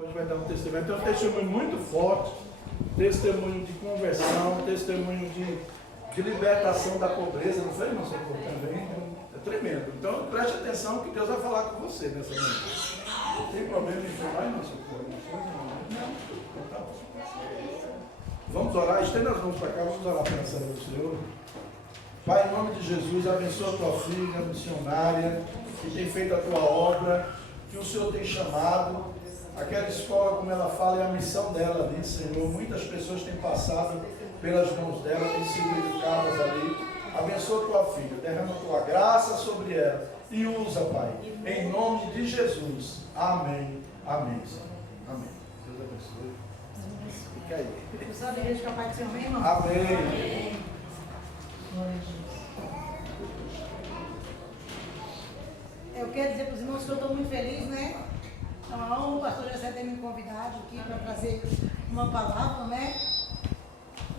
Hoje vai dar um testemunho. Tem um testemunho muito forte, testemunho de conversão, testemunho de libertação da pobreza, não foi, irmão Socorro? Também é tremendo. Então preste atenção que Deus vai falar com você nessa noite. Tem problema em falar, irmão Socorro? Não. Então tá bom. Vamos orar, estenda as mãos para cá, vamos orar pela serva do Senhor. Pai, em nome de Jesus, abençoa a tua filha missionária, que tem feito a tua obra, que o Senhor tem chamado. Aquela escola, como ela fala, é a missão dela ali, Senhor. Muitas pessoas têm passado pelas mãos dela, têm sido educadas ali. Abençoa a tua filha, derrama a tua graça sobre ela e usa, Pai, em nome de Jesus. Amém. Amém, Senhor. Amém. Deus abençoe. Fica aí. Você sabe a igreja capaz de ser amém, irmão? Amém. Glória a Deus. Eu quero dizer para os irmãos que eu estou muito feliz, né? Então, o pastor José tem me convidado aqui para trazer uma palavra, né?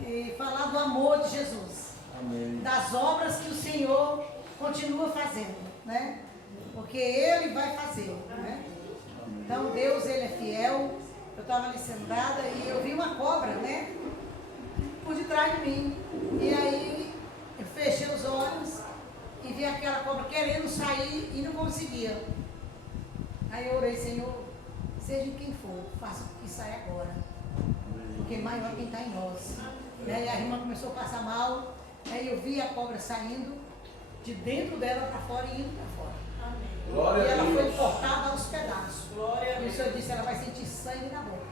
E falar do amor de Jesus. Amém. Das obras que o Senhor continua fazendo, né? Porque Ele vai fazer, né? Então, Deus, Ele é fiel. Eu estava ali sentada e eu vi uma cobra, né? Por detrás de mim. E aí, eu fechei os olhos e vi aquela cobra querendo sair e não conseguia. Aí eu orei, Senhor, seja quem for, faça que saia agora. Porque maior quem está em nós. Né? E a irmã começou a passar mal. Aí eu vi a cobra saindo de dentro dela para fora e indo para fora. Glória e ela a Deus. foi cortada aos pedaços. Glória a E o Deus. Senhor disse, ela vai sentir sangue na boca.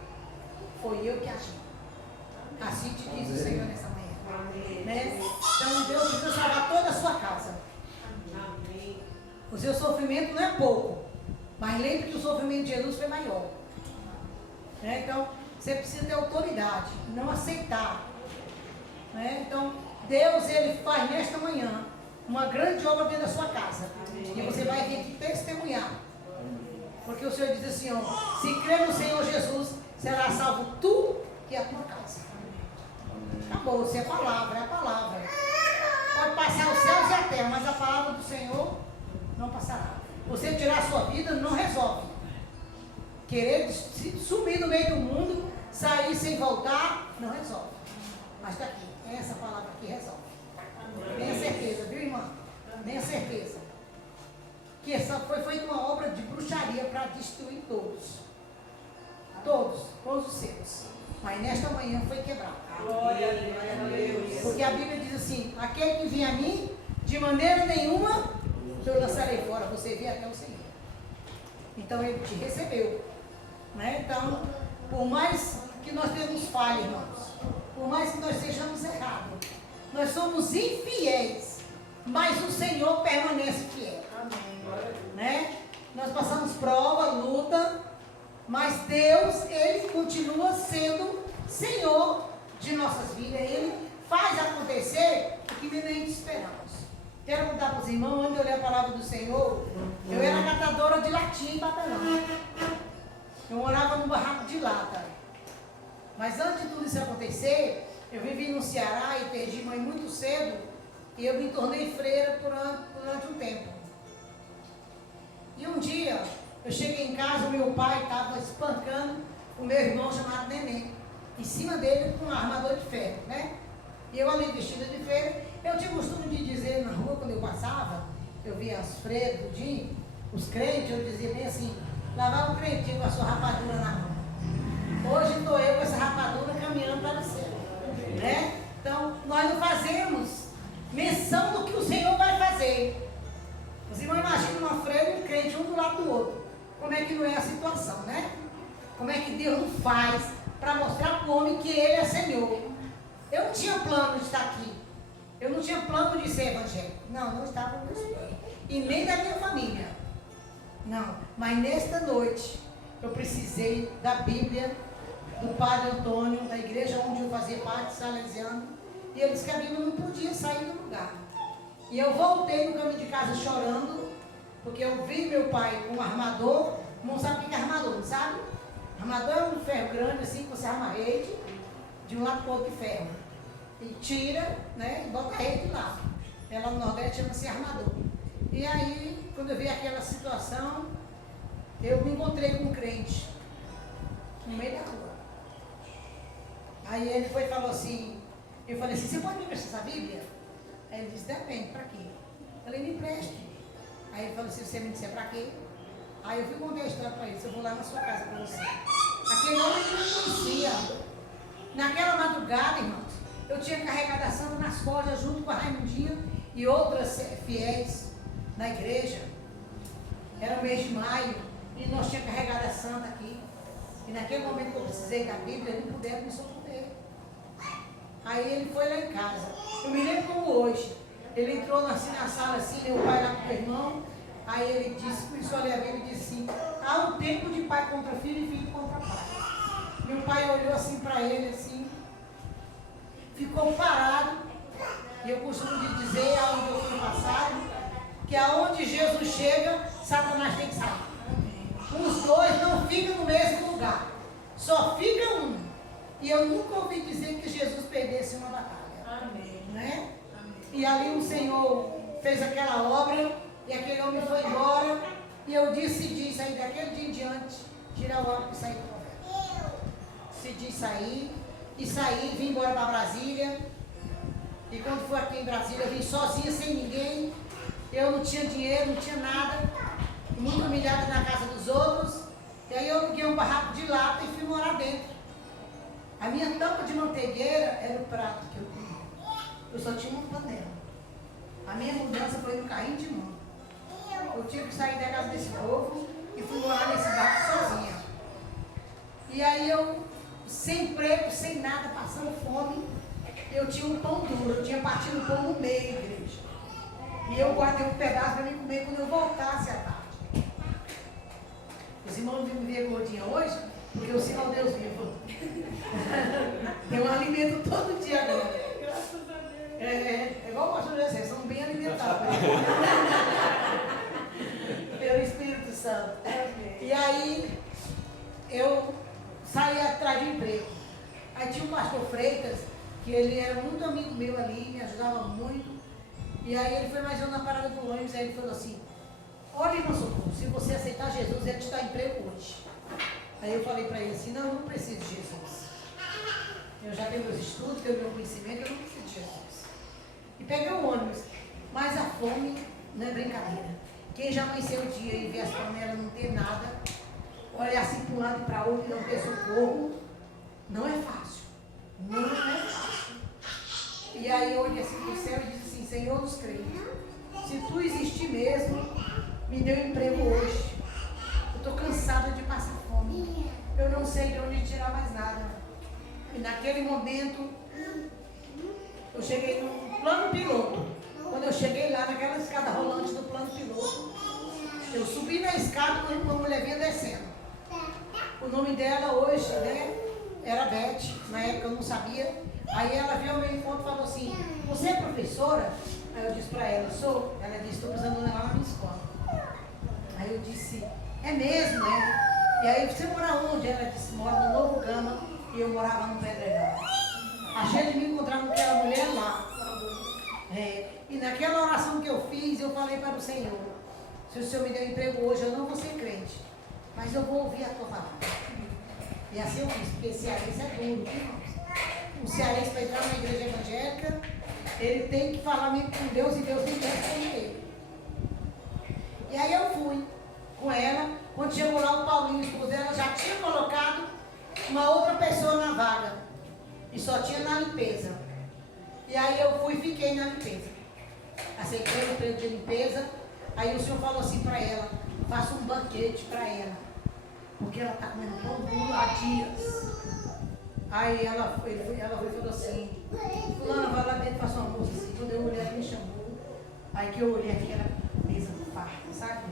Foi eu que agi. Assim te diz o Senhor nessa manhã. Né? Então Deus precisa salvar toda a sua casa. Amém. O seu sofrimento não é pouco. Mas lembre que o sofrimento de Jesus foi maior. Né? Então, você precisa ter autoridade, não aceitar. Né? Então, Deus, Ele faz nesta manhã uma grande obra dentro da sua casa. E você vai ter que testemunhar. Porque o Senhor diz assim, ó, se crer no Senhor Jesus, será salvo tu e a tua casa. Acabou, isso é a palavra, é a palavra. Pode passar os céus e a terra, mas a palavra do Senhor não passará. Você tirar a sua vida não resolve. Querer sumir no meio do mundo, sair sem voltar, não resolve. Mas está aqui, essa palavra aqui resolve. Tenha certeza, viu, irmã? Tenha certeza. Que essa foi feita uma obra de bruxaria para destruir todos. Todos os seus. Mas nesta manhã foi quebrado. Glória a Deus. Porque a Bíblia diz assim, aquele que vem a mim, de maneira nenhuma eu lançarei fora, você vê até o Senhor. Então Ele te recebeu. Né? Então, por mais que nós temos falha, irmãos, por mais que nós sejamos errados, nós somos infiéis, mas o Senhor permanece fiel. Amém. Né? Nós passamos prova, luta, mas Deus, Ele continua sendo Senhor de nossas vidas. Ele faz acontecer o que nem esperamos. Quero contar para os irmãos, onde eu li a palavra do Senhor, eu era catadora de latinha em papelão. Eu morava num barraco de lata. Mas antes de tudo isso acontecer, eu vivi no Ceará e perdi mãe muito cedo, e eu me tornei freira durante um tempo. E um dia, eu cheguei em casa, o meu pai estava espancando o meu irmão chamado Neném, em cima dele com um armador de ferro, né? E eu ali vestida de freira, eu tinha costume de dizer na rua, quando eu passava, eu via as freiras do dia, os crentes, eu dizia bem assim, lá vai um crentinho com a sua rapadura na mão. Hoje estou eu com essa rapadura caminhando para o céu. Né? Então, nós não fazemos menção do que o Senhor vai fazer. Os irmãos imaginam uma freira e um crente um do lado do outro. Como é que não é a situação, né? Como é que Deus não faz para mostrar para o homem que Ele é Senhor. Eu não tinha plano de estar aqui. Eu não tinha plano de ser evangélico. Não estava no meu plano. E nem da minha família. Não. Mas nesta noite, eu precisei da Bíblia do Padre Antônio, da igreja onde eu fazia parte, salesiano. E ele disse que a Bíblia não podia sair do lugar. E eu voltei no caminho de casa chorando, porque eu vi meu pai com um armador. Não sabe o que é armador, não sabe? Armador é um ferro grande assim, que você arma a rede de um lado para o outro de ferro. E tira, né, e bota a rede lá. Ela no Nordeste chama-se armador. E aí, quando eu vi aquela situação, eu me encontrei com um crente. meio da rua. Aí ele foi e falou assim, eu falei assim, você pode me emprestar essa Bíblia? Aí ele disse, depende, para quê? Eu falei, me empreste. Aí ele falou assim, você me disser para quê? Aí eu fui contar a história para ele, eu vou lá na sua casa para você. Aquele homem que não conhecia. Naquela madrugada, irmãos, eu tinha carregado a santa nas costas junto com a Raimundinha e outras fiéis na igreja. Era o mês de maio e nós tínhamos carregado a santa aqui. E naquele momento que eu precisei da Bíblia, ele não puderam me socorrer. Aí ele foi lá em casa. Eu me lembro como hoje. Ele entrou assim, na sala assim, meu pai lá com o irmão. Aí ele disse, começou a ler a Bíblia e disse assim, há um tempo de pai contra filho e filho contra pai. Meu pai olhou assim para ele, assim, ficou parado. E eu costumo dizer, aonde eu fui passado, que aonde Jesus chega, Satanás tem que sair. Os dois não ficam no mesmo lugar. Só fica um. E eu nunca ouvi dizer que Jesus perdesse uma batalha. Amém. Né? Amém. E ali o Senhor fez aquela obra, e aquele homem foi embora. E eu decidi sair daquele dia em diante, tirar o óculos e sair do governo. Decidi sair, e saí, vim embora para Brasília. E quando fui aqui em Brasília, eu vim sozinha, sem ninguém. Eu não tinha dinheiro, não tinha nada. Muito humilhada na casa dos outros. E aí eu aluguei um barraco de lata e fui morar dentro. A minha tampa de manteigueira era o prato que eu comia. Eu só tinha uma panela. A minha mudança foi no carrinho de mão. Eu tive que sair da casa desse povo e fui morar nesse barco sozinha. E aí eu, sem emprego, sem nada, passando fome, eu tinha um pão duro. Eu tinha partido o pão no meio, igreja. E eu guardei um pedaço para mim comer quando eu voltasse à tarde. Os irmãos não me ver gordinha hoje, porque eu sinto ao Deus vivo. Tem um alimento todo dia agora. Graças a Deus. É igual o pastor Jesus, vocês são bem alimentados. Pelo Espírito Santo. E aí, eu saí atrás de um emprego. Aí tinha um pastor Freitas, que ele era muito amigo meu ali, me ajudava muito. E aí ele foi mais eu na parada do ônibus, aí ele falou assim, olha, irmão Socorro, se você aceitar Jesus, ele te dá emprego hoje. Aí eu falei para ele assim, não, eu não preciso de Jesus. Eu já tenho meus estudos, tenho meu conhecimento, eu não preciso de Jesus. E peguei o ônibus. Mas a fome não é brincadeira. Quem já amanheceu o dia e vê as panelas não ter nada, olhar assim para um lado e para outro e não ter socorro, não é fácil. Não é fácil. E aí eu olhei assim para o céu e disse assim, Senhor dos crentes, se tu existir mesmo, me dê um emprego hoje. Eu estou cansada de passar fome. Eu não sei de onde tirar mais nada. E naquele momento, eu cheguei no plano piloto. Quando eu cheguei lá, naquela escada rolante do plano piloto, eu subi na escada e uma mulher vinha descendo. O nome dela hoje, né, era Beth. Na época eu não sabia. Aí ela veio ao meu encontro e falou assim, você é professora? Aí eu disse para ela, sou. Ela disse, estou precisando levar na minha escola. Aí eu disse, é mesmo, né? E aí, você mora onde? Ela disse, mora no Novo Gama e eu morava no Pedregal. Achei de me encontrar com aquela mulher lá. E naquela oração que eu fiz, eu falei para o Senhor, se o Senhor me deu emprego hoje, eu não vou ser crente, mas eu vou ouvir a tua palavra. E assim eu fiz, porque cearense é duro, irmãos. Um cearense para entrar na igreja evangélica, ele tem que falar mesmo com Deus e Deus tem que responder ele. E aí eu fui com ela. Quando chegou lá, o Paulinho, o esposo dela, já tinha colocado uma outra pessoa na vaga. E só tinha na limpeza. E aí eu fui e fiquei na limpeza. Aceitei o emprego de limpeza. Aí o senhor falou assim para ela, faça um banquete para ela. Porque ela está comendo pão duro há dias. Aí ela foi e falou assim, fulana, vai lá dentro e faça um almoço assim. Quando eu olhei, ela me chamou. Aí que eu olhei aquela mesa farta, sabe?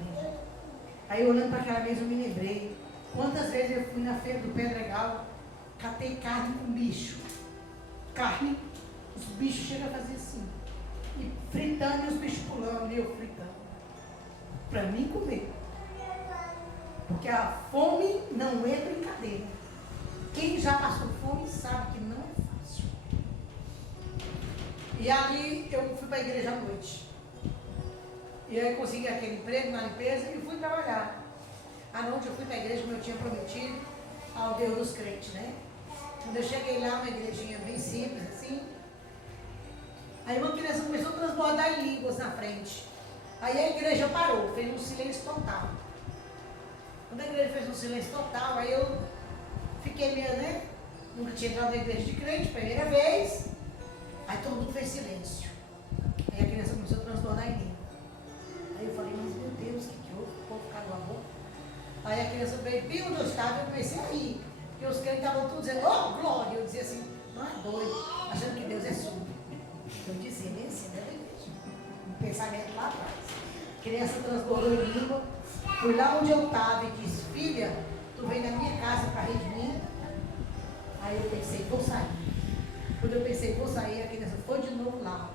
Aí olhando para aquela mesa eu me lembrei. Quantas vezes eu fui na feira do Pedregal, catei carne com bicho. Carne, os bichos chegam a fazer assim. E fritando e os bichos pulando e eu fritando. Para mim comer. Porque a fome não é brincadeira. Quem já passou fome sabe que não é fácil. E ali eu fui para a igreja à noite. E aí consegui aquele emprego na limpeza e fui trabalhar. À noite eu fui para a igreja como eu tinha prometido. ao Deus dos crentes, né? Quando eu cheguei lá, uma igrejinha bem simples, assim, aí uma criança começou a transbordar em línguas na frente. Aí a igreja parou, fez um silêncio total. Quando a igreja fez um silêncio total, aí eu fiquei meio, né? Nunca tinha entrado na igreja de crente, primeira vez. Aí todo mundo fez silêncio. Aí a criança começou a transbordar em língua. Aí eu falei, mas meu Deus, o que houve? O povo calou a boca. Aí a criança veio bem onde eu estava e eu comecei a rir. Porque os crentes estavam todos dizendo, oh, glória! Eu dizia assim, não é doido, achando que Deus é surdo. Eu dizia, nem assim, né, igreja? Um pensamento lá atrás. A criança transbordou em língua. Fui lá onde eu estava e disse, filha, tu vem na minha casa para rir de mim? Aí eu pensei, vou sair. Quando eu pensei, vou sair, a criança foi de novo lá.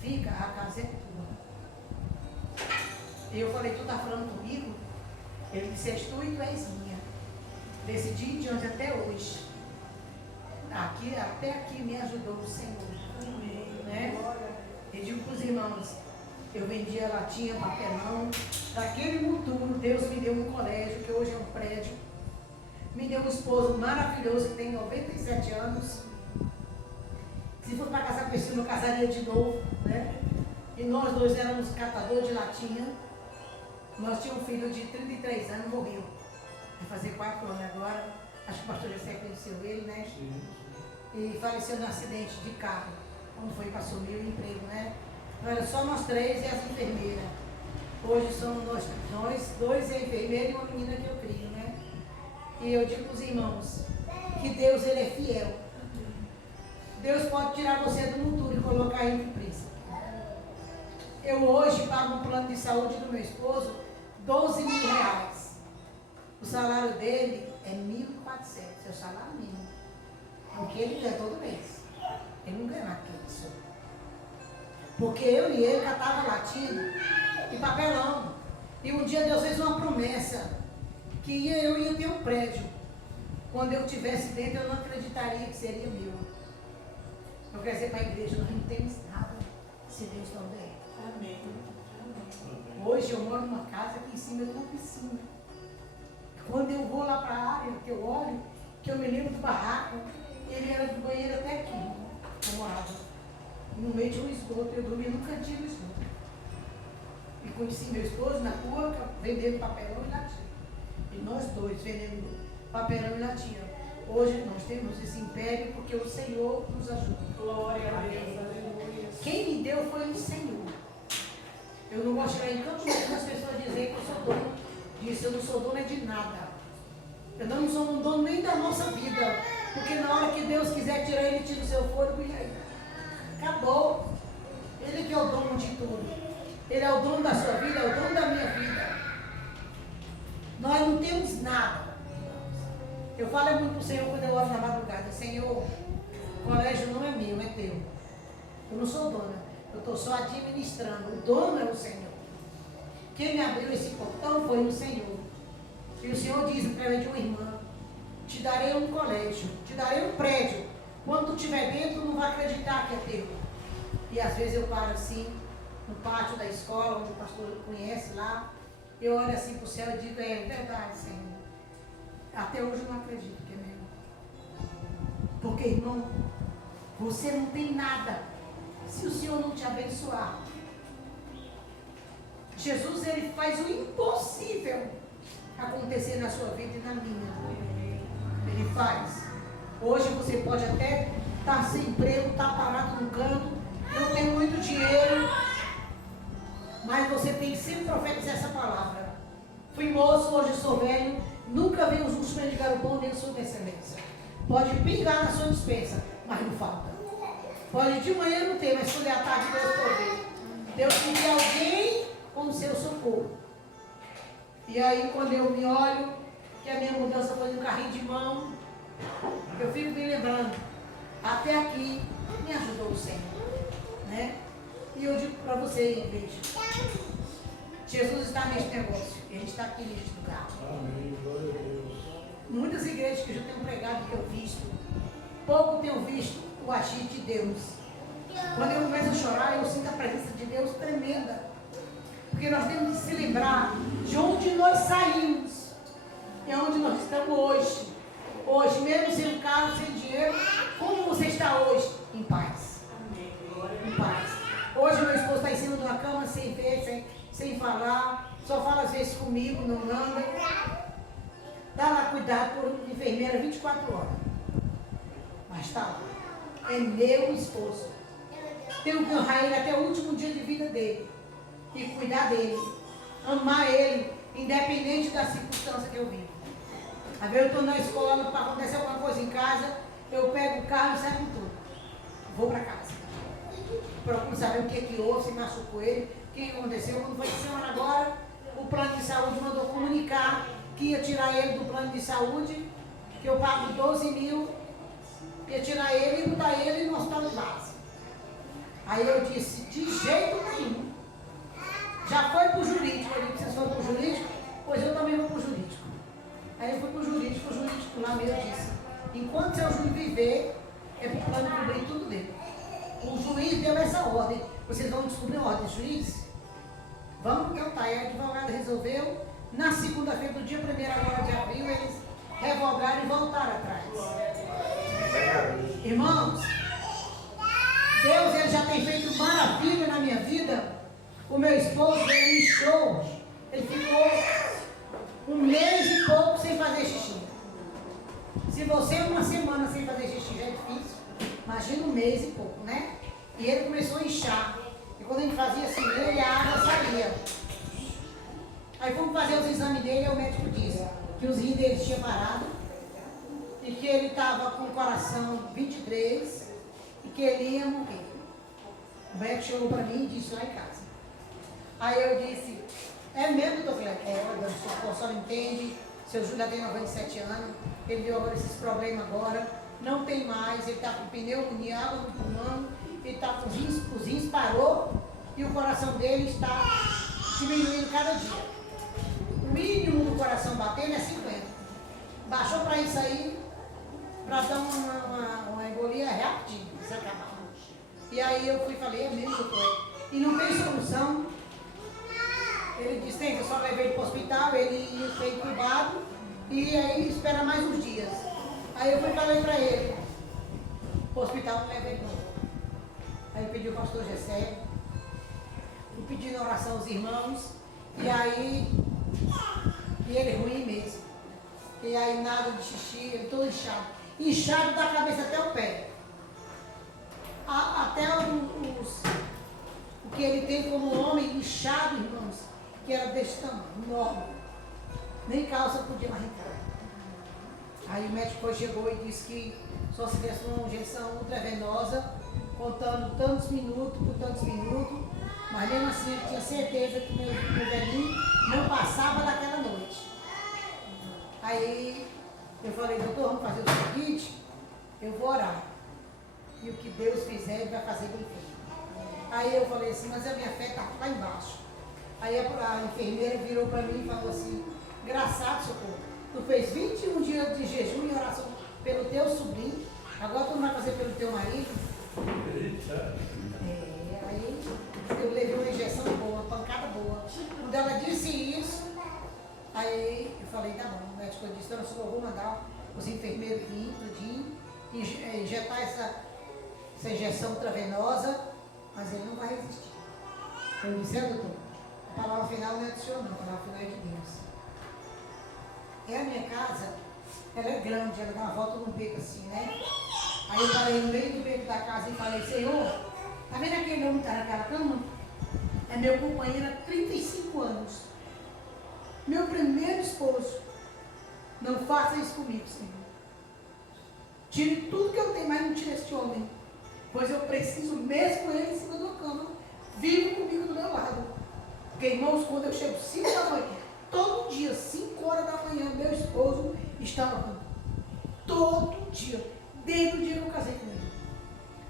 Fica, a casa é tua. E eu falei, tu tá falando comigo? Ele disse, és tu e tu és minha. Desse dia em diante até hoje. Até aqui me ajudou o Senhor. Né? Eu digo para os irmãos, eu vendia latinha, papelão. Daquele futuro, Deus me deu um colégio, que hoje é um prédio. Me deu um esposo maravilhoso, que tem 97 anos. Se fosse para casar com esse filho, eu casaria de novo, né? E nós dois éramos catador de latinha. Nós tínhamos um filho de 33 anos, morreu. Vai fazer 4 anos agora. Acho que o pastor José conheceu ele, né? Sim. E faleceu num acidente de carro. Como foi para assumir o emprego, né? Então era só nós 3 e as enfermeiras. Hoje somos nós 2 e a enfermeira e uma menina que eu crio, né? E eu digo para os irmãos que Deus, Ele é fiel. Deus pode tirar você do futuro e colocar ele no príncipe. Eu hoje pago um plano de saúde do meu esposo, 12 mil reais. O salário dele é 1.400, é o salário mínimo. Porque ele ganha todo mês. Ele não ganha mais que isso. Porque eu e ele catava latinha e papelão. E um dia Deus fez uma promessa que eu ia ter um prédio. Quando eu estivesse dentro, eu não acreditaria que seria meu. Eu quero dizer para a igreja, nós não temos nada se Deus não der. Amém. Hoje eu moro numa casa que em cima tem uma piscina. Quando eu vou lá para a área, que eu olho, que eu me lembro do barraco, ele era do banheiro até aqui. Eu morava no meio de um esgoto, eu dormia no cantinho do esgoto. E conheci meu esposo na rua, vendendo papelão e latinha. E nós dois vendendo papelão e latinha. Hoje nós temos esse império porque o Senhor nos ajuda. Glória a Deus, aleluia. Quem me deu foi o Senhor. Eu não gosto de ir em campo nenhum as pessoas dizerem que eu sou dono disso. Eu não sou dona de nada. Eu não sou um dono nem da nossa vida. Porque na hora que Deus quiser tirar, Ele tira o seu fôlego e aí. Acabou. Ele que é o dono de tudo. Ele é o dono da sua vida, é o dono da minha vida. Nós não temos nada. Eu falo muito para o Senhor quando eu oro na madrugada. Senhor, o colégio não é meu, é teu. Eu não sou dona. Eu estou só administrando. O dono é o Senhor. Quem me abriu esse portão foi o Senhor. E o Senhor diz através de uma irmã: te darei um colégio, te darei um prédio. Quando tu estiver dentro, não vai acreditar que é teu. E às vezes eu paro assim, no pátio da escola, onde o pastor conhece lá. Eu olho assim para o céu e digo: é verdade, Senhor. Até hoje eu não acredito que é meu. Porque, irmão, você não tem nada se o Senhor não te abençoar. Jesus, Ele faz o impossível acontecer na sua vida e na minha. Ele faz. Hoje você pode até estar sem emprego, estar parado no canto, não tem muito dinheiro, mas você tem que sempre profetizar essa palavra. Fui moço, hoje sou velho, nunca vi os justos mendigar o pão nem a sua descendência. Pode pingar na sua dispensa, mas não falta. Pode de manhã não ter, mas quando é à tarde Deus provê. Deus queria alguém com o seu socorro. E aí quando eu me olho, que a minha mudança foi no carrinho de mão, eu fico me lembrando, até aqui me ajudou o Senhor, né? E eu digo para você, igreja, Jesus está neste negócio, Ele está aqui neste lugar. Amém, glória a Deus. Muitas igrejas que eu já tenho pregado e eu visto, pouco tenho visto o agir de Deus. Quando eu começo a chorar, eu sinto a presença de Deus tremenda. Porque nós temos que se lembrar de onde nós saímos e onde nós estamos hoje. Hoje, mesmo sem carro, sem dinheiro, como você está hoje? Em paz. Em paz. Hoje meu esposo está em cima de uma cama, sem ver, sem falar, só fala às vezes comigo, não anda. Dá lá cuidado por enfermeira 24 horas. Mas está lá. É meu esposo. Tenho que honrar ele até o último dia de vida dele. E cuidar dele. Amar ele, independente da circunstância que eu vivo. Às vezes eu estou na escola, para acontecer alguma coisa em casa, eu pego o carro e saio com tudo. Vou para casa. Procuro saber o que houve, se machucou ele, o que aconteceu. Quando foi de semana agora, o plano de saúde mandou comunicar que ia tirar ele do plano de saúde, que eu pago 12 mil, ia tirar ele e botar ele no hospital de base. Aí eu disse, de jeito nenhum. Já foi para o jurídico. Ele disse, vocês foram para o jurídico? Pois eu também vou para o jurídico. Aí eu fui para o jurídico lá mesmo disse, enquanto seu juiz viver, é para o plano cobrir tudo dele. O juiz deu essa ordem. Vocês vão descobrir a ordem, juiz? Vamos porque tá. E a advogada resolveu. Na segunda-feira do dia 1º agora de abril, eles revogaram e voltaram atrás. Irmãos, Deus ele já tem feito maravilha na minha vida. O meu esposo, ele inchou. Ele ficou 1 mês e pouco sem fazer xixi. Se você 1 semana sem fazer xixi já é difícil, imagina 1 mês e pouco, né? E ele começou a inchar. E quando a gente fazia assim nele, a água saía. Aí fomos fazer os exames dele e o médico disse que os rins dele tinham parado e que ele estava com o coração 23 e que ele ia morrer. O médico chegou para mim e disse lá em casa. Aí eu disse, é mesmo, doutor Cleber? O senhor não entende, seu Júlio já tem 97 anos, ele deu agora esses problemas agora, não tem mais, ele está com pneumonia, água no pulmão, ele está com os rins parou e o coração dele está diminuindo cada dia. O mínimo do coração batendo é 50. Baixou para isso aí, para dar uma engolia rapidinho, se acabar. E aí eu fui e falei, é mesmo, doutor? E não tem solução. Ele disse, tem, eu só levei ele para o hospital, ele ia ser incubado e aí espera mais uns dias. Aí eu fui e falei para ele, para o hospital, não levei ele não. Aí eu pedi o pastor Gessé, fui pedindo oração aos irmãos, e aí, e ele ruim mesmo. E aí nada de xixi, ele todo inchado. Inchado da cabeça até o pé. Até o que ele tem como homem inchado, irmãos, que era desse tamanho, enorme. Nem calça podia mais entrar. Aí o médico chegou e disse que só se desse uma injeção ultravenosa, contando tantos minutos por tantos minutos, mas mesmo assim ele tinha certeza que meu velhinho não passava daquela noite. Aí eu falei, doutor, vamos fazer o seguinte, eu vou orar. E o que Deus fizer, ele vai fazer bem feito. Aí eu falei assim, mas a minha fé está lá embaixo. Aí a enfermeira virou para mim e falou assim, engraçado, Socorro, tu fez 21 dias de jejum e oração pelo teu sobrinho, agora tu não vai fazer pelo teu marido? Aí eu levei uma injeção boa, uma pancada boa. Quando ela disse isso, aí eu falei, tá bom, o médico disse, dona Socorro, vou mandar os enfermeiros vir, tudinho, injetar essa injeção intravenosa, mas ele não vai resistir. Eu disse, doutor, a palavra final não é do senhor não, a palavra final é de Deus. É a minha casa, ela é grande, ela dá uma volta num beco assim, né? Aí eu parei no meio do beco da casa e falei, Senhor, tá vendo aquele homem que está naquela cama? É meu companheiro há 35 anos. Meu primeiro esposo. Não faça isso comigo, Senhor. Tire tudo que eu tenho, mas não tire este homem. Pois eu preciso mesmo ele em cima da cama, vivo comigo do meu lado. Porque, irmãos, quando eu chego 5 da manhã, todo dia, 5 horas da manhã, meu esposo está orando. Todo dia. Desde o dia que eu casei com ele.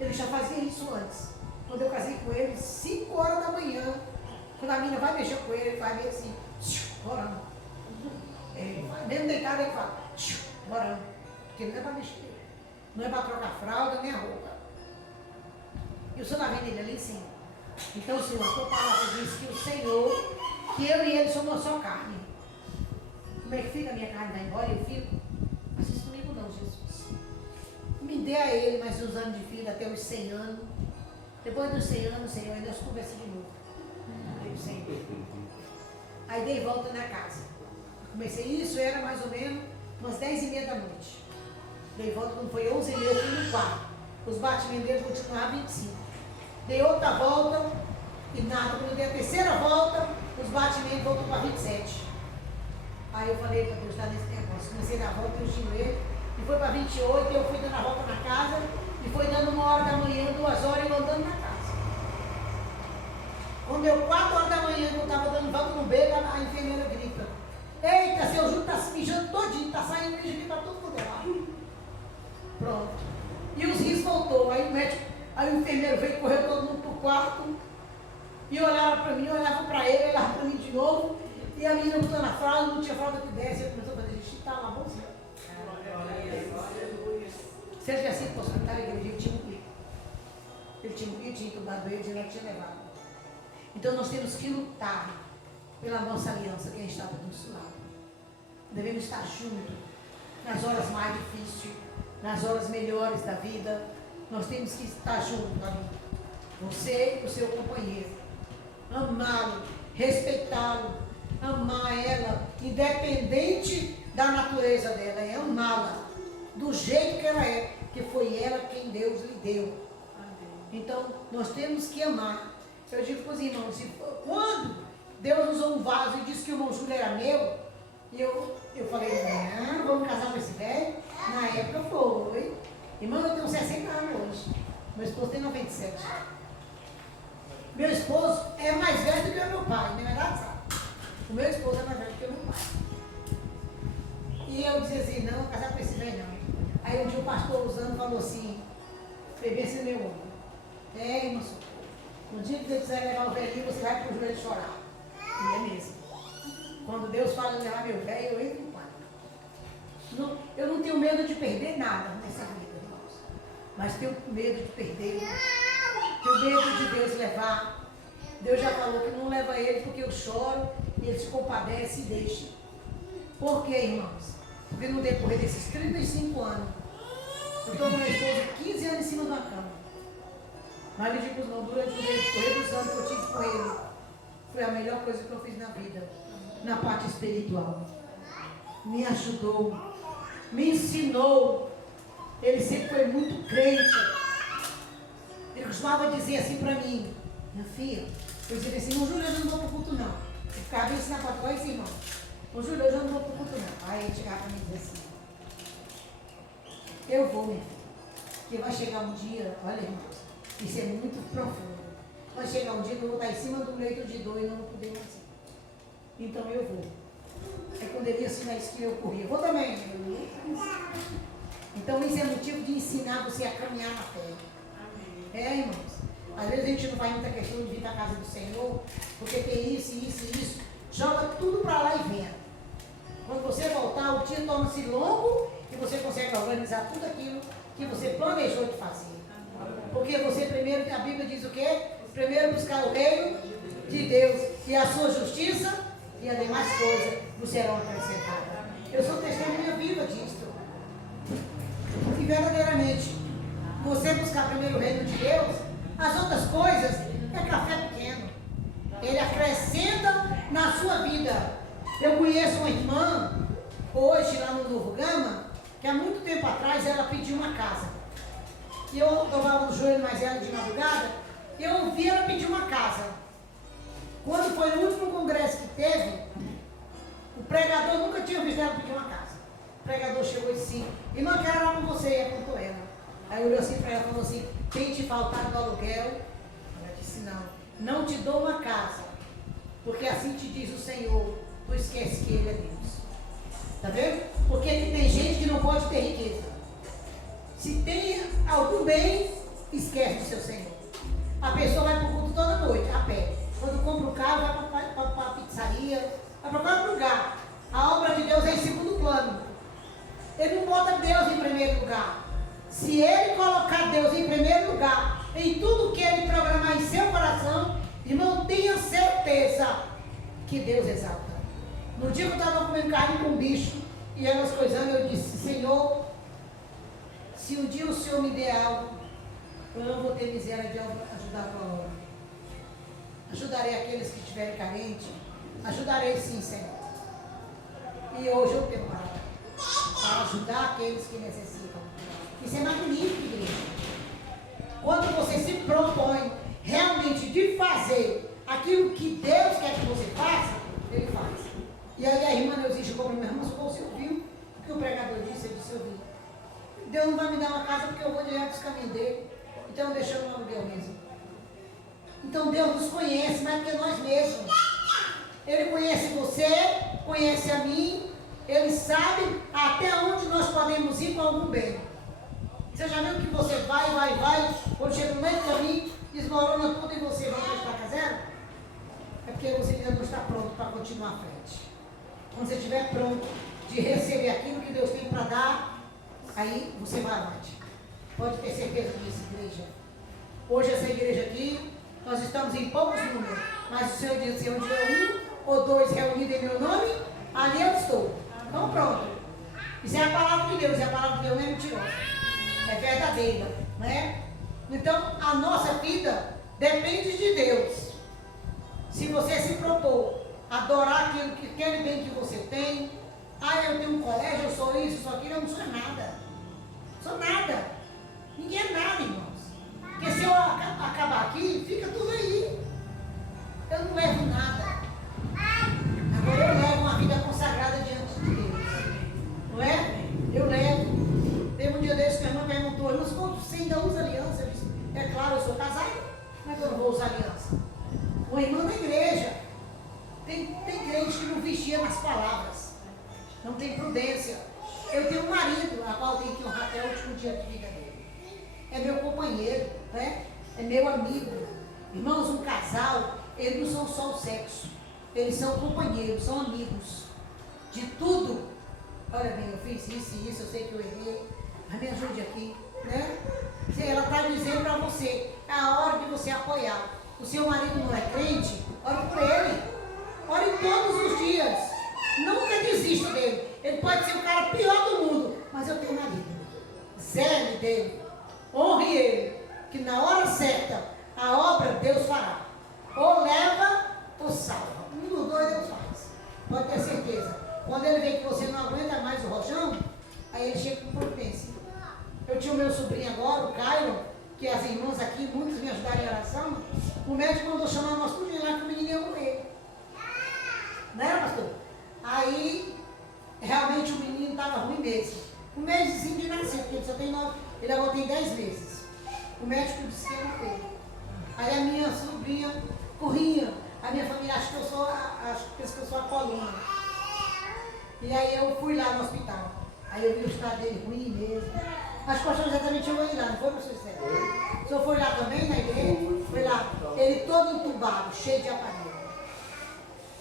Ele já fazia isso antes. Quando eu casei com ele, 5 horas da manhã, quando a menina vai mexer com ele, ele vai meio assim, orando. Ele vai, mesmo deitado, ele fala, orando. Porque não é para mexer. Não é para trocar a fralda nem a roupa. E o senhor está vendo ele ali em cima. Então, Senhor, a tua palavra diz que o Senhor, que eu e ele somos só carne. Como é que fica a minha carne? Vai embora e eu fico? Não faça isso comigo não. dê a ele mais uns anos de vida, até os 100 anos. Depois dos 100 anos, Senhor, aí nós conversamos de novo. Falei, Senhor. Aí dei volta na casa. Comecei isso, era mais ou menos umas 10h30 da noite. Dei volta, quando foi 11h30, eu fui no quarto. Os batimentos dele continuavam 25. Dei outra volta e nada. Quando eu dei a terceira volta, os batimentos voltam para 27. Aí eu falei para Deus, está nesse negócio. Comecei a dar a volta, eu giro ele. E foi para 28, eu fui dando a volta na casa. E foi dando 1h da manhã, 2 horas, eu andando na casa. Quando deu 4 horas da manhã, eu estava dando volta no beco, a enfermeira grita: eita, seu Júlio está se mijando todinho, está saindo mijo aqui para tudo quanto é lado. Pronto. E os rins voltou. Aí o médico, aí o enfermeiro veio, correu todo mundo para o quarto. E olhava para mim, eu olhava para ele, olhava para mim de novo. E a menina botando a fralda, não tinha fralda que desse. Ele começou a fazer xixi, estava lá bonzinho. Se ele tivesse ido para o hospital, ele tinha morrido. Ele tinha morrido, tinha entubado ele, ele não tinha levado. Então nós temos que lutar pela nossa aliança, quem está do nosso lado. Devemos estar juntos nas horas mais difíceis, nas horas melhores da vida. Nós temos que estar juntos, amigo. Você e o seu companheiro. Amá-lo, respeitá-lo, amar ela, independente da natureza dela, é amá-la do jeito que ela é, que foi ela quem Deus lhe deu. Então, nós temos que amar. Eu digo para os irmãos, quando Deus usou um vaso e disse que o irmão Júlio era meu, e eu falei, não, vamos casar com esse velho? Na época foi. Irmão, eu tenho 60 anos hoje. Meu esposo tem 97. Meu esposo é mais velho do que o meu pai, não é verdade, sabe? O meu esposo é mais velho do que o meu pai. E eu dizia assim, não, vou casar com esse velho não. Aí um dia o pastor usando falou assim, bebê esse meu ombro. É, irmão, no dia que Deus quiser levar o velhinho, você vai pro joelho chorar. E é mesmo. Quando Deus fala em levar meu velho, eu entro em pânico. Eu não tenho medo de perder nada nessa vida, irmãos. Mas tenho medo de perder. Tenho medo de Deus levar. Deus já falou que não leva ele porque eu choro e ele se compadece e deixa. Por quê, irmãos? Porque no decorrer desses 35 anos, eu estou com meu esposo 15 anos em cima de uma cama. Mas eu digo, não, durante o decorrer dos anos que eu tive com ele, foi a melhor coisa que eu fiz na vida, na parte espiritual. Me ajudou, me ensinou. Ele sempre foi muito crente. Ele costumava dizer assim para mim, minha filha, eu dizia assim, irmão Júlio, eu não vou para o culto não. Eu ficava bem ensinando para esse irmão. Ô Júlio, eu já não vou para o culto não. Aí ele chegava para mim e dizia assim, eu vou, minha filha. Porque vai chegar um dia, olha irmãos, isso é muito profundo. Vai chegar um dia que eu vou estar em cima do leito de dor e não vou poder mais ir. Então eu vou. É quando ele ia assim na esquina, eu corria. Eu vou também. Então isso é motivo de ensinar você a caminhar na fé. É, irmãos. Às vezes a gente não vai muita questão de vir para a casa do Senhor, porque tem isso, isso e isso. Joga tudo para lá e vem. Quando você voltar, o dia torna-se longo e você consegue organizar tudo aquilo que você planejou de fazer. Porque você primeiro, a Bíblia diz o quê? Primeiro buscar o reino de Deus e a sua justiça e as demais coisas nos serão acrescentadas. Eu sou testemunha viva disso. E verdadeiramente, você buscar primeiro o reino de Deus, as outras coisas é café pequeno. Ele acrescenta na sua vida. Eu conheço uma irmã, hoje lá no Novo Gama, que há muito tempo atrás ela pediu uma casa. E eu tomava no joelho mais ela de madrugada, e eu ouvi ela pedir uma casa. Quando foi no último congresso que teve, o pregador nunca tinha visto ela pedir uma casa. O pregador chegou e disse assim, irmã, quero orar com você, e apontou ela. Aí olhou assim para ela e falou assim, tem te faltado do aluguel? Ela disse, não te dou uma casa, porque assim te diz o Senhor, tu esquece que Ele é Deus. Tá vendo? Porque tem gente que não pode ter riqueza. Se tem algum bem, esquece do seu Senhor. A pessoa vai para o culto toda noite, a pé. Quando compra o carro, vai para a pizzaria, vai para qualquer lugar. A obra de Deus é em segundo plano. Ele não bota Deus em primeiro lugar. Se ele colocar Deus em primeiro lugar, em tudo que ele programar em seu coração, irmão, tenha certeza que Deus exalta. No dia que eu estava comendo carne com bicho, e elas coisando, eu disse, Senhor, Se um dia o Senhor me der algo, eu não vou ter miséria de ajudar a tua obra. Ajudarei aqueles que estiverem carentes. Ajudarei sim, Senhor. E hoje eu tenho para ajudar aqueles que necessitam. Isso é magnífico, igreja. Quando você se propõe realmente de fazer aquilo que Deus quer que você faça, Ele faz. E aí a irmã Neuzi chegou para minha irmã, você ouviu o que o pregador disse? Eu disse, eu vi. Deus não vai me dar uma casa porque eu vou direto dos caminhos dele. Então deixa eu no aluguel mesmo. Então Deus nos conhece mais que nós mesmos. Ele conhece você, conhece a mim. Ele sabe até onde nós podemos ir com algum bem. Você já viu que você vai, quando chega no meio do caminho, desmorona tudo e você vai para a estaca zero? É porque você ainda não está pronto para continuar à frente. Quando você estiver pronto de receber aquilo que Deus tem para dar, aí você vai avante. Pode ter certeza disso, igreja. Hoje essa igreja aqui, nós estamos em poucos números, mas o Senhor diz assim, onde é 1 ou 2 reunidos em meu nome, ali eu estou. Então pronto. Isso é a palavra de Deus, e a palavra de Deus não é mentirosa. É verdadeira, né? Então a nossa vida depende de Deus. Se você se propor a adorar aquele bem que você tem, eu tenho um colégio, eu sou isso, eu sou aquilo, eu não sou nada. Sou nada. Ninguém é nada, irmãos. Porque se eu acabar aqui, fica tudo aí. Eu não levo nada. Agora eu levo uma vida consagrada diante de Deus. Não é? Eu levo. Teve um dia desse que a irmã perguntou, irmãos, você ainda usa aliança? Eu disse, é claro, eu sou casado, mas eu não vou usar aliança. Uma irmã da igreja. Tem crente que não vigia nas palavras. Não tem prudência. Eu tenho um marido, a qual eu tenho que honrar até o último dia de vida dele. É meu companheiro, né? É meu amigo. Irmãos, um casal, eles não são só o sexo. Eles são companheiros, são amigos. De tudo. Olha bem, eu fiz isso e isso, eu sei que eu errei. Mas me ajude aqui, né? Ela está dizendo para você, é a hora de você apoiar. O seu marido não é crente, ore por ele. Ore todos os dias. Nunca desista dele. Ele pode ser o cara pior do mundo, mas eu tenho marido. Zele dele. Honre ele. Que na hora certa, a obra Deus fará. Ou leva ou salva. Um dos dois Deus faz. Pode ter certeza. Quando ele vê que você não aguenta mais o rojão, aí ele chega com providência. Eu tinha o meu sobrinho agora, o Caio, que as irmãs aqui, muitos me ajudaram em oração. O médico mandou chamar nós tudo lá que o menino ia morrer. Não era, pastor? Aí, realmente o menino estava ruim mesmo. O médico disse de nascer, porque ele só tem 9, ele agora tem 10 meses. O médico disse que ia morrer. Aí a minha sobrinha corria. A minha família acha que eu sou a coluna. E aí eu fui lá no hospital. Aí eu vi o estado dele ruim mesmo. Acho que o pastor exatamente chegou aí lá, não foi, pastor César? O senhor foi lá também na igreja? Foi lá. Ele todo entubado, cheio de aparelho.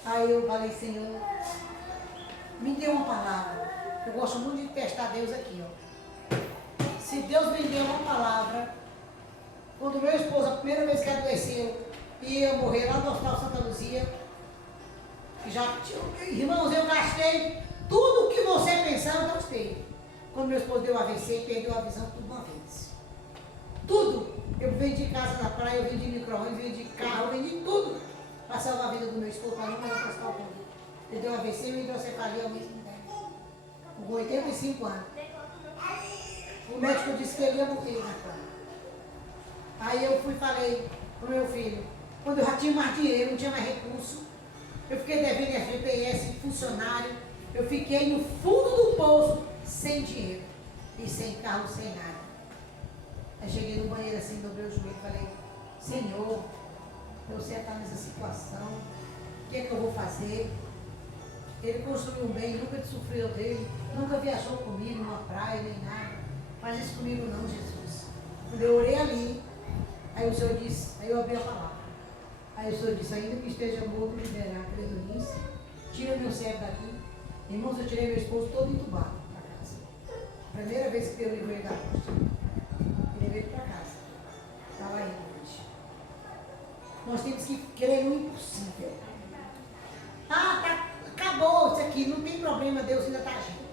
Aí eu falei, Senhor, me dê uma palavra. Eu gosto muito de testar Deus aqui, ó. Se Deus me deu uma palavra, quando meu esposo, a primeira vez que adoeceu, ia morrer lá no Hospital Santa Luzia, irmãos, eu gastei tudo que você pensar, eu gastei. Quando meu esposo deu AVC e perdeu a visão tudo uma vez. Tudo. Eu vendi casa na praia, eu vendi micro-ondas, vendi carro, eu vendi tudo para salvar a vida do meu esposo, para não levar para o hospital público. Ele deu AVC e hidrocefalia ao mesmo tempo. Com 85 anos. O médico disse que ele ia morrer na cama. Aí eu fui e falei para o meu filho, quando eu já tinha mais dinheiro, não tinha mais recurso, eu fiquei devendo FGTS, funcionário, eu fiquei no fundo do poço, sem dinheiro, e sem carro, sem nada. Aí cheguei no banheiro assim, dobrei o joelho e falei, Senhor, você está nessa situação, o que é que eu vou fazer? Ele construiu um bem, nunca sofreu dele, nunca viajou comigo numa praia, nem nada. Faz isso comigo não, Jesus. Quando eu orei ali, aí o Senhor disse, aí eu abri a palavra. Aí o Senhor disse, ainda que esteja morto, liberar, crendo nisso, tira meu servo daqui. Irmãos, eu tirei meu esposo todo entubado para casa. Primeira vez que eu levei ele da costa. Ele veio para casa. Estava aí hoje. Nós temos que querer o impossível. Acabou isso aqui, não tem problema, Deus ainda está agindo.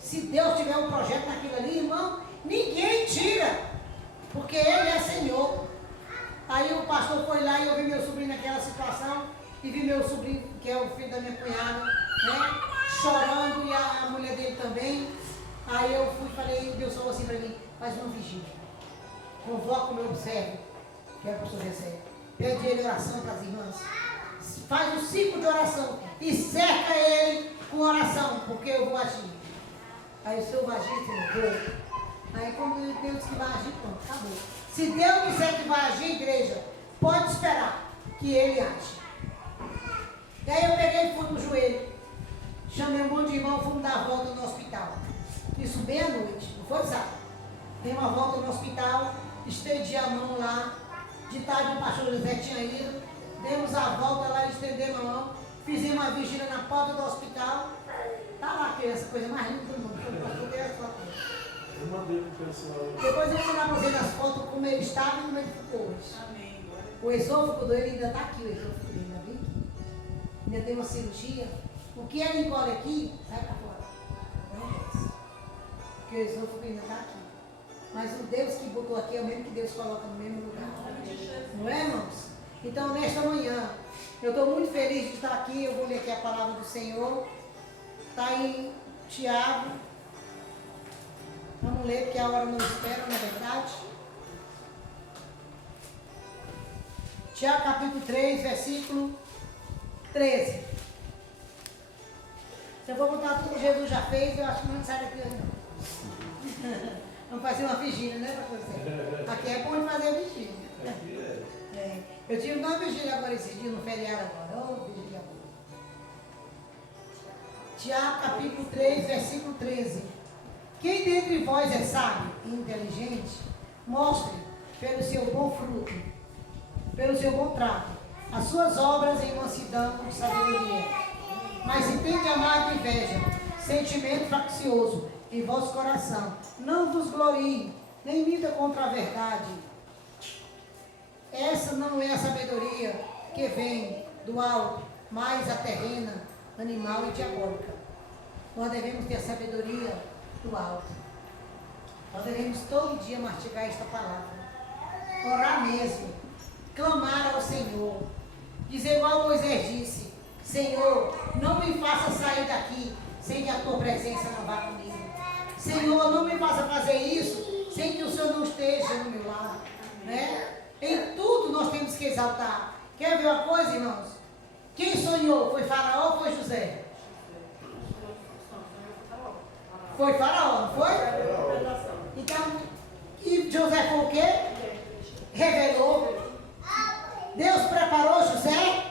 Se Deus tiver um projeto naquilo ali, irmão, porque Ele é Senhor. Aí o pastor foi lá e eu vi meu sobrinho naquela situação, e vi meu sobrinho, que é o filho da minha cunhada, né, chorando, e a mulher dele também. Aí eu fui e falei, Deus falou assim para mim, faz uma vigília. Convoca o meu observe, que é o pastor Jessé. Pede ele oração para as irmãs. Faz um ciclo de oração e cerca ele com oração, porque eu vou agir. Aí o senhor vai agir, Senhor, vou. Aí como Deus que vai agir, pronto, acabou. Se Deus disser que vai agir, igreja, pode esperar que ele age. E aí eu peguei e fui no joelho. Chamei um monte de irmão, fomos dar a volta no hospital. Isso bem à noite, não foi sábado. Dei uma volta no hospital, estendi a mão lá. De tarde o pastor José tinha ido. Demos a volta lá, estendemos a mão. Fizemos uma vigília na porta do hospital. Tá lá, que é essa coisa mais linda do mundo. O pastor deu a foto. Eu mandei pro pessoal. Depois eu vou mandar pra vocês as fotos como ele estava e como ele ficou hoje. Amém. O esôfago dele ainda está aqui, o esôfago dele, ainda vem aqui. Ainda tem uma cirurgia. O que ele encolhe aqui, sai para fora. Não desce. Porque o esôfago ainda está aqui. Mas o Deus que botou aqui é o mesmo que Deus coloca no mesmo lugar. Não é, irmãos? Então, nesta manhã, eu estou muito feliz de estar aqui. Eu vou ler aqui a palavra do Senhor. Está em Tiago. Vamos ler, porque a hora não espera, na verdade. Tiago capítulo 3, versículo 13. Se eu vou contar tudo que Jesus já fez, eu acho que não sai daqui hoje não. Vamos fazer uma vigília, né, para você? Aqui é bom de fazer vigília. É. Eu tive uma vigília agora esse dia, no feriado agora. Oh, vigília boa. Tiago capítulo 3, versículo 13. Quem dentre vós é sábio e inteligente, mostre pelo seu bom fruto, pelo seu bom trato, as suas obras em mansidão e sabedoria. Mas se tem de amar inveja, sentimento faccioso em vosso coração, não vos glorie, nem minta contra a verdade. Essa não é a sabedoria que vem do alto, mas a terrena, animal e diabólica. Nós devemos ter a sabedoria do alto. Nós devemos todo dia mastigar esta palavra, orar mesmo, clamar ao Senhor, dizer igual Moisés disse: Senhor, não me faça sair daqui sem que a tua presença não vá comigo. Senhor, não me faça fazer isso sem que o Senhor não esteja no meu lado, né? Em tudo nós temos que exaltar. Quer ver uma coisa, irmãos? Quem sonhou? Foi Faraó ou foi José? Foi Faraó, não foi? Então, e José foi o quê? Revelou. Deus preparou José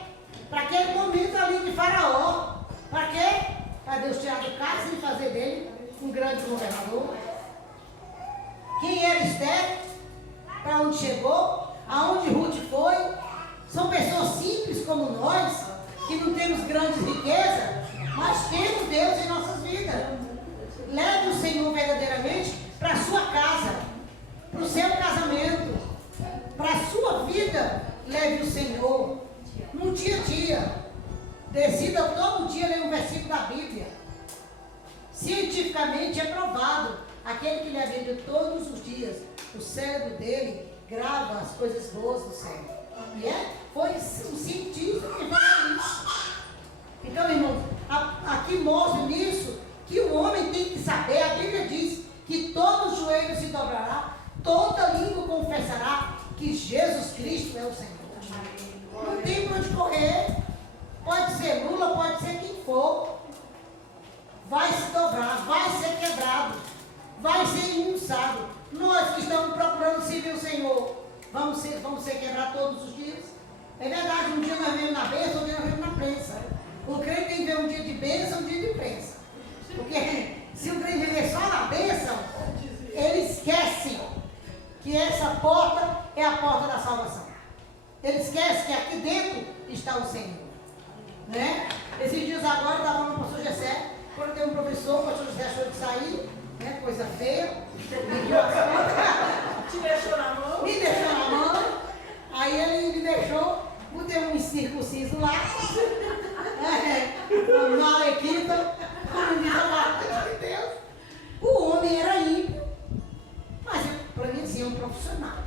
para aquele momento ali de Faraó. Para quê? Para Deus tirar do cárcere e fazer dele um grande governador. Quem era Esther? Para onde chegou? Aonde Ruth foi? São pessoas simples como nós, que não temos grandes riquezas, mas temos Deus em nossas vidas. Leve o Senhor verdadeiramente para a sua casa, para o seu casamento, para a sua vida. Leve o Senhor no dia a dia. Decida todo dia ler um versículo da Bíblia. Cientificamente é provado. Aquele que lê a Bíblia todos os dias, o cérebro dele grava as coisas boas do céu. Foi um cientista que falou isso. Então, irmãos, aqui mostra nisso que o homem tem que saber. A Bíblia diz que todo joelho se dobrará, toda língua confessará que Jesus Cristo é o Senhor. Não tem para onde correr. Pode ser Lula, pode ser quem for. Vai se dobrar, vai ser quebrado, vai ser inunçado. Nós que estamos procurando servir o Senhor, vamos ser quebrados todos os dias. É verdade, um dia nós vemos na bênção, outro dia nós vemos na prensa. O crente tem que ver um dia de bênção, um dia de prensa. Porque se o crente viver só na bênção, ele esquece que essa porta é a porta da salvação. Ele esquece que aqui dentro está o Senhor. Né? Esses dias agora eu estava no pastor Jessé, quando tem um professor, o pastor Jessé achou de sair, né? Coisa feia. Te deixou na mão? Me deixou na mão. Aí ele me deixou, botei um circunciso lá, na Alequita, de Deus. O homem era ímpio, mas para mim assim, é um profissional.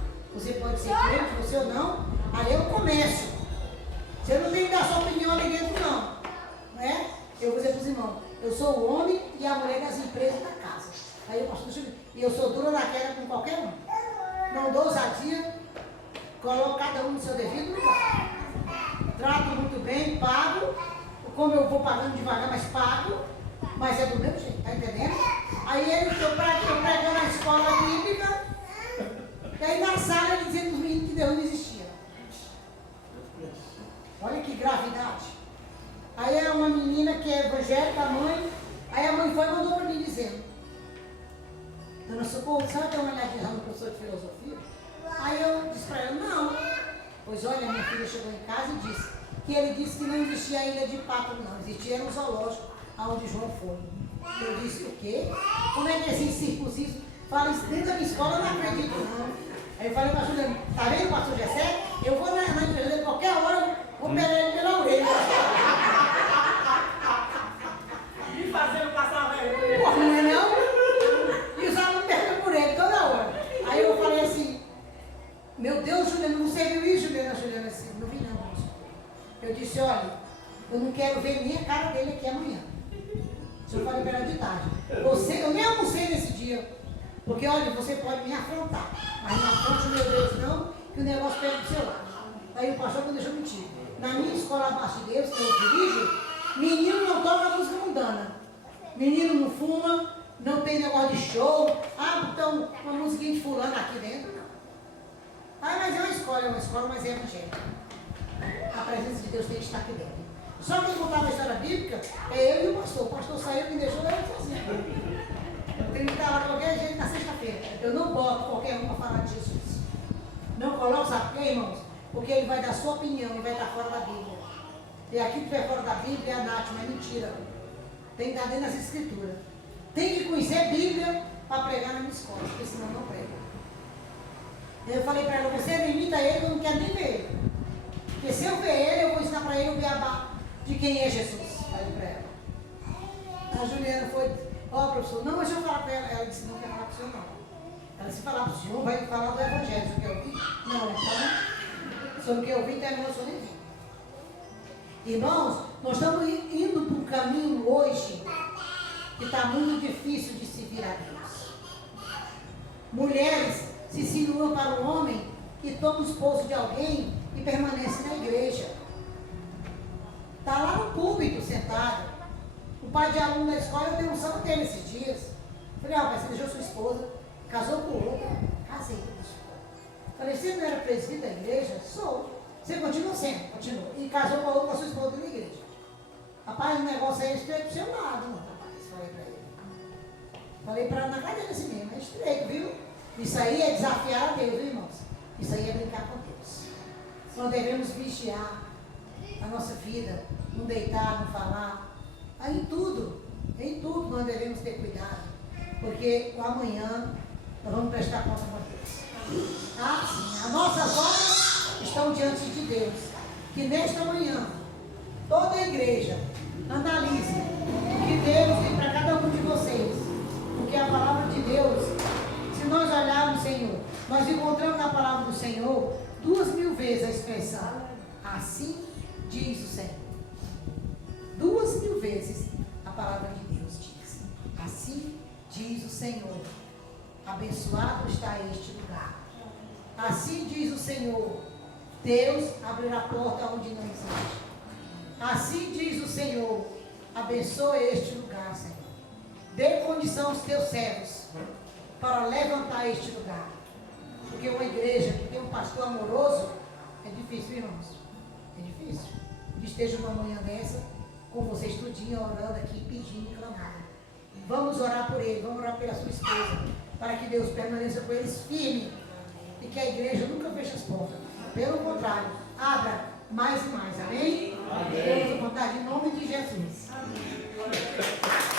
E eu sou dura na queda com qualquer um. Não dou ousadia, coloco cada um no seu devido lugar. Trato muito bem, pago. Como eu vou pagando devagar, mas pago. Mas é do meu jeito, tá entendendo? Aí eu pregando na escola bíblica. E aí na sala ele dizendo os meninos que Deus não existia. Olha que gravidade. Aí é uma menina que é evangélica, a mãe. Aí a mãe foi e mandou para mim dizendo: Dona Socorro, sabe dar uma olhadinha no professor de filosofia? Aí eu disse para ela: não. Pois olha, minha filha chegou em casa e disse que ele disse que não existia a ilha de Pátria, não. Existia no zoológico, aonde João foi. Eu disse: o quê? Como é que esse incircunciso fala isso dentro da minha escola? Eu não acredito, não. Aí eu falei para a Juliana: tá vendo, pastor Gessé? Eu vou na igreja qualquer hora, vou pegar ele pela orelha. Me fazendo passar vergonha. Porra, não é não? E os alunos perguntam por ele toda hora. Aí eu falei assim: meu Deus, Juliana, você viu isso, Juliana? Juliana assim: não vi não, moço. Eu disse: olha, eu não quero ver nem a cara dele aqui amanhã. Eu falei para ela de tarde: eu nem almocei nesse dia. Porque, olha, você pode me afrontar, mas não afronte o meu Deus não, que o negócio pega do seu lado. Aí o pastor não deixou mentir. Na minha escola abaixo de Deus, que eu dirijo, menino não toca música mundana. Menino não fuma, não tem negócio de show. Ah, então uma musiquinha de fulano aqui dentro, não. Ah, mas é uma escola, mas é evangélica. A presença de Deus tem que estar aqui dentro. Só quem contava a história bíblica é eu e o pastor. O pastor saiu e me deixou eu sozinho. Eu tenho que estar lá qualquer jeito na sexta-feira. Eu não boto qualquer um para falar de Jesus. Não coloco, sabe por quê, irmãos? Porque ele vai dar sua opinião e vai estar fora da Bíblia. E aqui que estiver fora da Bíblia é anátema, é mentira. Tem que estar dentro das escrituras. Tem que conhecer a Bíblia para pregar na minha escola, porque senão não prega. Eu falei para ela: você não imita ele, eu não quero nem ver ele. Porque se eu ver ele, eu vou ensinar para ele o beabá de quem é Jesus. Falei para ela. A Juliana foi: ó, professor, não, mas deixa eu falar para ela. Ela disse: não quer falar para o senhor, não. Ela, se falar para o senhor, vai falar do evangelho. Você quer ouvir? Não, então, se eu não quer ouvir, terminou, o senhor nem vem. Irmãos, nós estamos indo para um caminho hoje que está muito difícil de se vir a Deus. Mulheres se insinuam para o homem que toma o esposo de alguém e permanece na igreja. Está lá no púlpito sentado. O pai de aluno da escola, eu dei um santo dele esses dias. Falei: ó, pai, você deixou sua esposa, casou com outra. Casei com a esposa. Falei: você não era presbítero da igreja? Sou. Você continua sendo? Continua. E casou com a outra, com a sua esposa na igreja. Rapaz, o negócio aí é estreito pro seu lado, não, rapaz. Falei para ele. Falei para na cadeira assim mesmo, é estreito, viu? Isso aí é desafiar a Deus, viu, irmãos? Isso aí é brincar com Deus. Nós devemos vigiar a nossa vida, não deitar, não falar. Aí em tudo nós devemos ter cuidado, porque o amanhã nós vamos prestar conta para Deus. Ah, sim, as nossas obras estão diante de Deus. Que nesta manhã, toda a igreja analise o que Deus tem para cada um de vocês. Porque a palavra de Deus, se nós olharmos, Senhor, nós encontramos na palavra do Senhor 2000 vezes a expressão: assim diz o Senhor. 2000 vezes a palavra de Deus diz: assim diz o Senhor, abençoado está este lugar. Assim diz o Senhor, Deus abrirá a porta onde não existe. Assim diz o Senhor, abençoa este lugar, Senhor. Dê condição aos teus servos para levantar este lugar. Porque uma igreja que tem um pastor amoroso é difícil, irmãos. É difícil. Que esteja numa manhã dessa, com vocês tudinho orando aqui, pedindo e clamando. Vamos orar por ele, vamos orar pela sua esposa, para que Deus permaneça com eles firme e que a igreja nunca feche as portas. Pelo contrário, abra mais e mais. Amém? Amém. Vamos contar em nome de Jesus. Amém.